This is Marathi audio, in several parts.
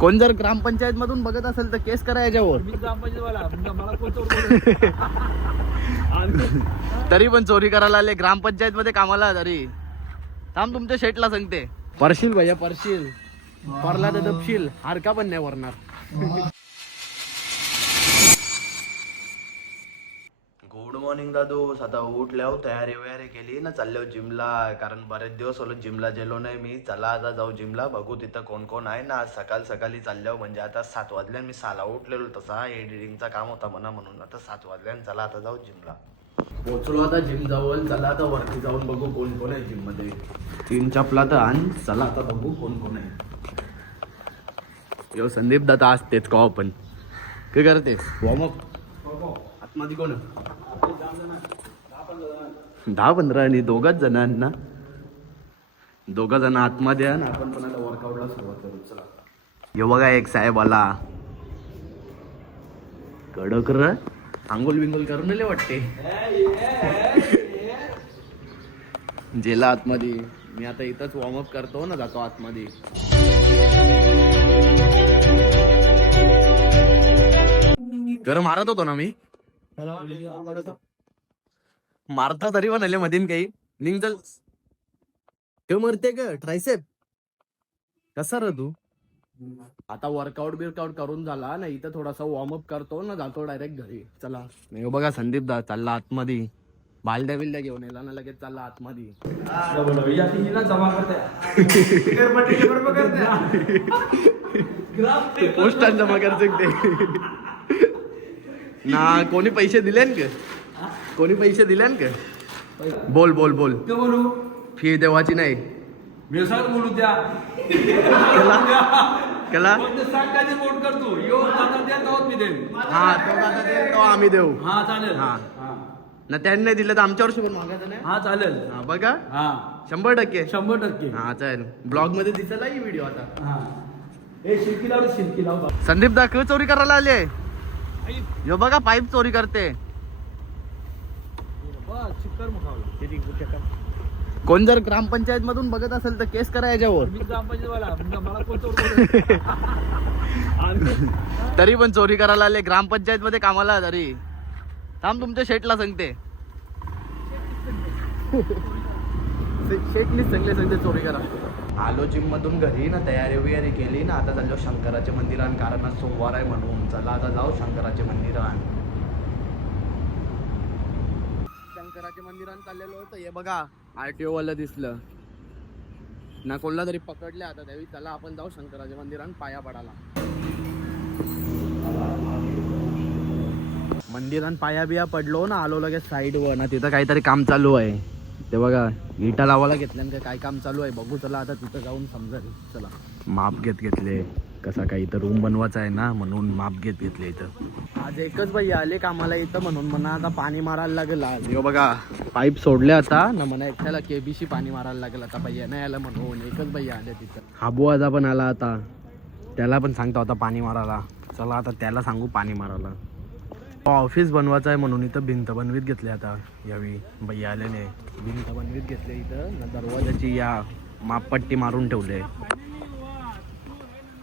कोण जर ग्रामपंचायत मधून बघत असेल तर केस करा याच्यावर. म्हणजे तरी पण चोरी करायला आले. ग्रामपंचायत मध्ये कामाला तरी. थांब तुमच्या शेटला सांगते. परशील भैया परशील. परला तर दपशील हारका पण नाही वरणार. गुड मॉर्निंग दादू. आता उठल्यावर तयारी वयारी केली ना चालल्यावर जिमला कारण बरेच दिवस होलो जिमला गेलो नाही मी. चला आता जाऊ जिमला बघू तिथं कोण कोण आहे ना. आज सकाळ सकाळी चालल्यावर म्हणजे आता सात वाजल्यान मी साला उठलेलो. तसा एडिटिंगचा काम होता म्हणा म्हणून. आता सात वाजल्यान चला आता जाऊ जिमला पोचलो आता जिम जाऊन चला आता वरती जाऊन बघू कोण कोण आहे जिममध्ये. तीन चपला तर आण. चला आता बघू कोण कोण आहे. यो संदीप दादा आज तेच का आपण काय करते वॉर्मअप आतमध्ये कोण आहे? दहा पंधरा आणि दोघाच जणांना. दोघा जण आतमध्ये आणि आपण पण आता वर्कआउटला सुरुवात करू. चला. हे बघा एक साहेब आला कडक र. आंघोल विंगोल करून आले वाटते. जेला आतमध्ये. मी आता इथंच वॉर्मअप करतो ना जातो आतमध्ये. गरम मारत होतो ना मी? मारता तरी पण आले मधीन काही. निघ चल ते मरते ग ट्रायसेप कसा र तू? आता वर्कआउट बिरकाउट करून झाला ना इथं थोडासा वॉर्मअप करतो ना जातो डायरेक्ट घरी. चला. नाही हो बघा संदीप दा चालला आतमध्ये. बालद्या बिलद्या घेऊन येला ना लगेच चालला आतमध्ये. जमा करते पोस्टात जमा करते ते. ना कोणी पैसे दिलेन का कोणी पैसे दिलेन का बोल बोल बोल. बोलू? फी देवाची नाही. व्यवसाय बोलू द्या. केला? कोणते सांगायचे बोट करतो? यो दादा द्या तेव्हाच मी देईन. हा तो दादा देईल, तो आम्ही देऊ. हा चालेल. हा. ना त्यांनी नाही दिलं तर आमच्यावर पण मागायचं नाही? हा चालेल. हा बघा. हा. शंभर टक्के. शंभर टक्के. हा चालेल. ब्लॉगमध्ये दिसला ही व्हिडिओ आता. हा. शिरकी लाव रे, शिरकी लाव. संदीप दाखव चोरी करायला आले. यो बघा पाईप चोरी करते. कोण जर ग्रामपंचायत मधून बघत असेल तर केस करा याच्यावर. मी ग्रामपंचायतवाला. मला कोण चोर तरी पण चोरी करायला आले. ग्रामपंचायत मध्ये कामाला तरी. थांब तुमच्या शेटला सांगते. शेटनीच सांगले सांगते चोरी करा. आलो जिममधून घरी ना तयारी वयारी केली ना आता चाललो शंकराच्या मंदिरान कारण आज सोमवार आहे म्हणून. चला आता जाऊ शंकराच्या मंदिरान. शंकराच्या मंदिरान चाललेलो होतं. हे बघा आरटीओ वाला दिसलं. ना कोणला तरी पकडले आता त्यावेळी. चला आपण जाऊ शंकराच्या मंदिरान पाया पडायला. मंदिरान पाया बिया पडलो ना आलो लगेच साईडवर ना तिथं काहीतरी काम चालू आहे. ते बघा इटा लावायला घेतल्यानंतर काय काम चालू आहे बघू चला आता तिथं जाऊन समजेल. चला. माप घेत घेतले. कसा काही इथं रूम बनवायचा आहे ना म्हणून माप घेत घेतले इथं. आज एकच बाई आले कामाला इथं म्हणून म्हणा आता पाणी मारायला लागेल आज. बघा पाईप सोडले आता. ना म्हणा एकट्याला केबीसी पाणी मारायला लागेल आता बाई नाही आलं म्हणून. एकच बाई आले तिथं. हाबू आजा पण आला आता. त्याला पण सांगता होता पाणी मारायला. चला आता त्याला सांगू पाणी मारायला. ऑफिस बनवायचं आहे म्हणून इथं भिंत बनवीत घेतली आता. यावेळी बाई आलेले. भिंत बनवीत घेतले इथं. दरवाजाची या मापपट्टी मारून ठेवले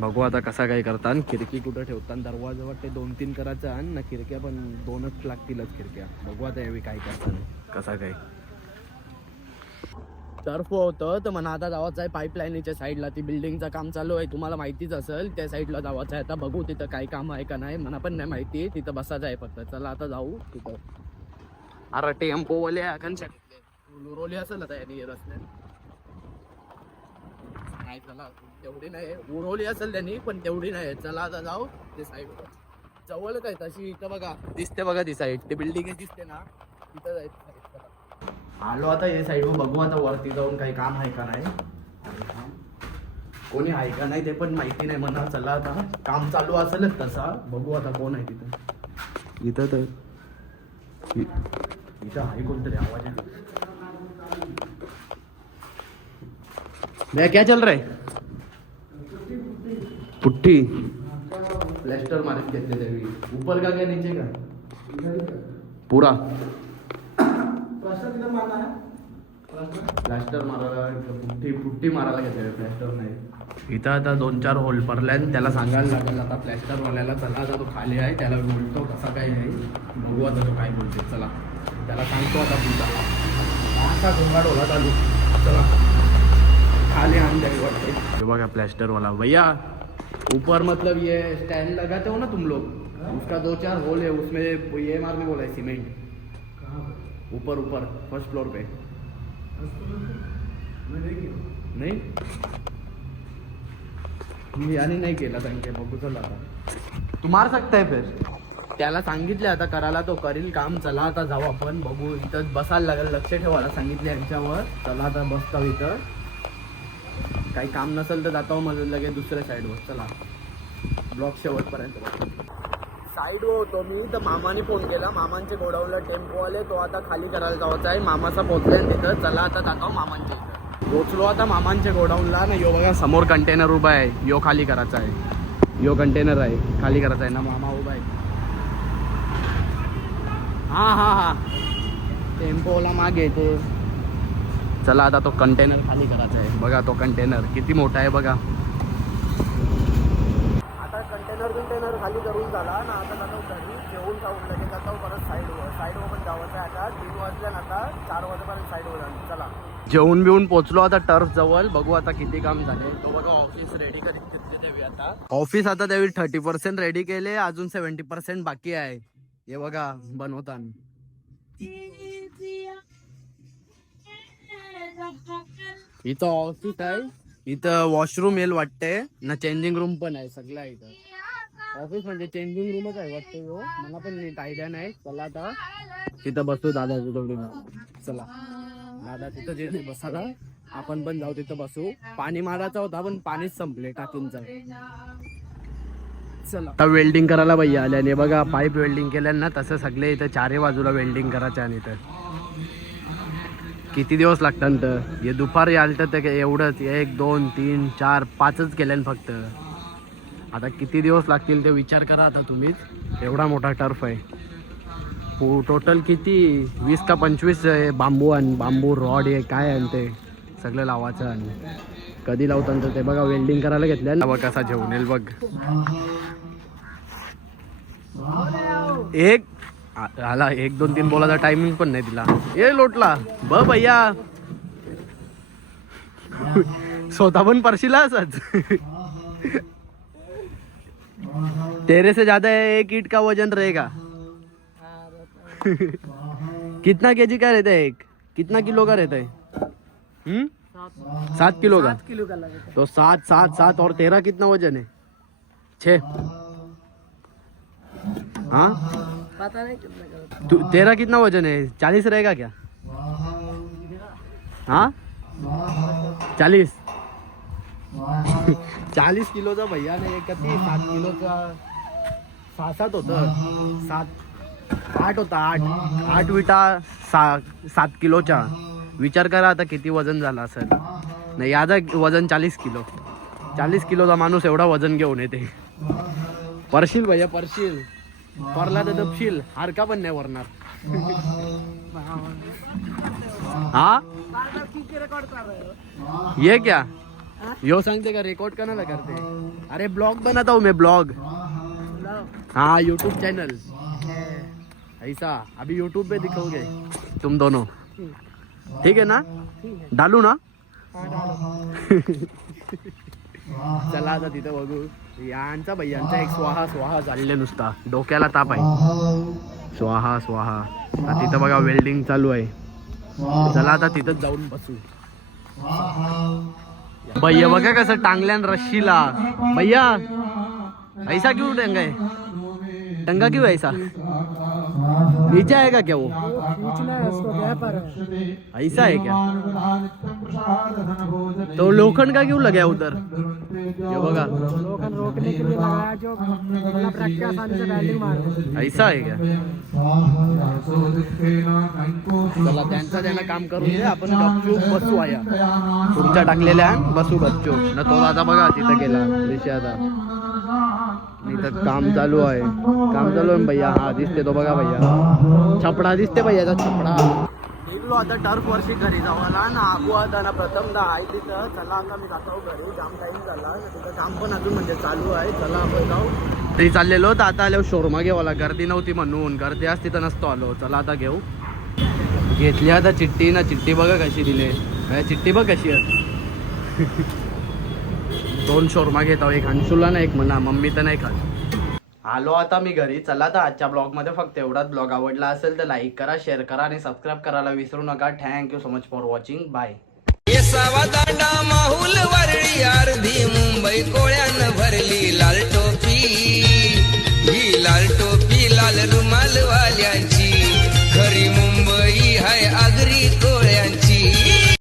बघू आता कसा काय करता आणि खिडकी कुठं ठेवता आणि दरवाजा वाटते दोन तीन करायचं आणि ना खिडक्या पण दोनच लागतीलच खिडक्या. बघू आता यावेळी काय करता कसा काय. टर्फ होतं तर म्हणा आता जावाचं आहे पाईपलाईनीच्या साईडला. ती बिल्डिंगचं काम चालू आहे तुम्हाला माहितीच असेल त्या साईडला जावाचं आहे आता बघू तिथं काय काम आहे का नाही मला पण नाही माहिती. तिथं बसायचं आहे फक्त. चला आता जाऊ तिथं. अरे टेम्पो वाले रोली असेल आता यांनी रस्त्यात. नाही चला. तेवढी नाही. उडवली असेल त्यांनी पण तेवढी नाही. चला आता जाऊ ते साईड जवळच आहे तशी. इथं बघा. दिसते बघा ती साईड ती बिल्डिंग दिसते ना. तिथं जायचं. आलो आता हे साईडवर बघू आता वरती जाऊन काही काम आहे का नाही. कोणी आहे का नाही ते पण माहिती नाही म्हणा चला आता. काम चालू असेलच तसा बघू आता कोण आहे तिथं. इथं तर. इथं आहे कोणतरी आवाज भैया क्या चल रहा है? पुट्टी. प्लॅस्टर मारत घेतले त्यावेळी ऊपर का क्या नीचे का? पूरा. प्लॅस्टर मारायला पुट्टी पुट्टी मारायला घेतले प्लॅस्टर नाही. इथं आता दोन चार होल पडले आणि त्याला सांगायला लागेल आता प्लॅस्टर वाल्याला चला आता तो खाली आहे त्याला बोलतो कसा काय नाही. बघू आता तो काय बोलते चला. त्याला सांगतो आता पुढचा. असा गोंगाट होला चालू. चला. खाली आण जाईल वाटते हे बघा प्लास्टर वाला. भैया ऊपर मतलब ये स्टैंड लगाते हो ना तुम लोग? उसका दो चार होल है उसमें ये मारने बोला है सीमेंट ऊपर ऊपर फर्स्ट फ्लोर पे। नहीं? मी याने नाही केला त्यांचे बघू चला आता. तू मार सकताय फिर. त्याला सांगितले आता करायला तो करील काम चला आता जाऊ आपण बघू इथं बसायला लागेल लक्ष ठेवायला सांगितले यांच्यावर. चला आता बसतो इथं. काही काम नसेल तर जातो मग लगेच दुसऱ्या साईडवर चला. ब्लॉक शेवटपर्यंत साईड होतो. मी तर मामाने फोन केला. मामांचे गोडाऊनला टेम्पो आले. तो आता खाली करायला जायचा आहे. मामाचा पोचलाय तिथं. चला आता जातो मामांच्या इथं. पोचलो आता मामांच्या गोडाऊनला. ना यो बघा समोर कंटेनर उभा आहे. यो खाली करायचा आहे. यो कंटेनर आहे. खाली करायचा आहे ना मामा उभा आहे. हा हा हा. टेम्पोला मागे ते. चला आता तो कंटेनर खाली करायचा आहे. बघा तो कंटेनर किती मोठा आहे बघा. आता कंटेनर कंटेनर खाली करून झाला ना आता जातो घरी जेवून जाऊन लगेच जातो परत साईडवर साईडवर पण जायचं आहे आता. तीन वाजल्या ना आता चार वाजेपर्यंत साईडवर जाऊ चला. जेवून बिवून पोचलो आता टर्फ जवळ. बघू आता किती काम झाले. तो बघा ऑफिस रेडी करीत देवी आता. ऑफिस आता देवी थर्टी पर्सेंट रेडी केले. अजून सेव्हन्टी पर्सेंट बाकी आहे. हे बघा बनवताना. इथं ऑफिस आहे. इथं वॉशरूम येईल वाटते ना चेंजिंग रूम पण आहे. सगळं इथं. ऑफिस म्हणजे चेंजिंग रूमच आहे वाटते हो. मला पण नीट आयडिया नाही. चला आता. तिथं बसतो दादा थोडी चला. दादा तिथं जे बसायला. आपण पण जाऊ तिथं बसू. पाणी मारायचा होता पण पाणीच संपले टाकींचं. चला. आता वेल्डिंग करायला भैया आले आणि बघा पाईप वेल्डिंग केल्या ना तसं सगळे इथं चारही बाजूला वेल्डिंग करायचं आणि इथं. किती दिवस लागतात तर हे दुपारी आलं तर ते एवढंच. एक दोन तीन चार पाचच केल्यान फक्त. आता किती दिवस लागतील ते विचार करा आता तुम्हीच. एवढा मोठा टर्फ आहे. टोटल किती? वीस का पंचवीस आहे. बांबू आणि बांबू रॉड आहे काय आहे ते? सगळं लावायचं आणि. कधी लावतं तर ते बघा वेल्डिंग करायला घेतलं बघ कसा जेवण येईल बघ. एक आला एक दोन तीन बोलाचा टायमिंग पण नाही दिला. ए लोटला. ब भैया. स्वतः पण परशीला असच. तेरे से ज़्यादा एक ईट का वज़न रहेगा। कितना केजी का रहता है एक? कितना किलो का रहता है? हम्म? सात किलो का? किलो का तो सात सात सात और तेरा कितना वज़न है? छ हाँ? पता नहीं कितना तू तेरा कितना वज़न है? चालीस रहेगा क्या? हाँ? चालीस। चालीस किलो किलोचा भैया ने किती सात किलोचा सहा सात होतं सात आठ होता आठ. आठ विटा सा सात किलोच्या. विचार करा आता किती वजन झालं असेल. नाही याचं वजन चाळीस किलो. चाळीस किलोचा माणूस एवढा वजन घेऊन येते. परशील भैया परशील परला तर दपशील हारका पण नाही वरणार. हा ये क्या? यो सांगते का? रेकॉर्ड करना करते? अरे ब्लॉग बनाता हूँ मैं ब्लॉग. हाँ यूट्यूब चैनल ऐसा अभी यूट्यूब पे दिखाओगे तुम दोनों। ठीक है ना? डालू ना? चला आता तिथं बघू. यांचा भैयांचा एक स्वाहा स्वाहा चालले नुसता. डोक्याला ताप आहे. स्वाहा स्वाहा. तिथं बघा वेल्डिंग चालू आहे. चला आता तिथं जाऊन बसू. भैया बघा कसं टांगल्यान रश्शीला भैया ऐसा क्यों टंगा है? टंगा क्यों है ऐसा? नीचे आएगा क्या वो? ऐसा है क्या? तो लोखंड का क्यों लगा उधर? ये बघा लोखंड रोकने के लिए लगाया जो मतलब रख के आसानी से बैटिंग मार दे ऐसा आहे का चला त्यांचं त्यांना काम करून दे आपण गपचूप बसू आया. तुमच्या टाकलेल्या बसू गपचूप. न तो दादा बघा तिथं गेला रिशादा इथं काम चालू आहे. काम चालू आहे भैया? हा दिसते तो बघा भैया. छपडा दिसते भैयाचा छपडा. निघलो आता टर्फ वर्षी घरी जावाला. ना आगू आता ना प्रथमदा आहे तिथं. चला आता मी जातो घरी. जाम टाईम झाला. तिथं काम पण अजून म्हणजे चालू आहे. चला आपण जाऊ. तरी चाललेलो तर आता आल्यावर शोरमा घेवाला गर्दी नव्हती म्हणून. गर्दी असती तर नसतो आलो. चला आता घेऊ. घेतली आता चिठ्ठी. ना चिठ्ठी बघा कशी दिली. चिठ्ठी बघ कशी आहे. दोन शोरमा घेत आहो एक अंशुला ना एक म्हणा मम्मी तर नाही खात आलो आता मी घरी. चला तर आजच्या ब्लॉगमध्ये फक्त एवढाच ब्लॉग आवडला असेल तर लाईक करा शेअर करा आणि सबस्क्राईब करायला विसरू नका. Thank you so much for watching bye Mahul Worli अर्धी मुंबई कोळ्यानं भरली लाल टोपी. ही लाल टोपी लाल रुमाल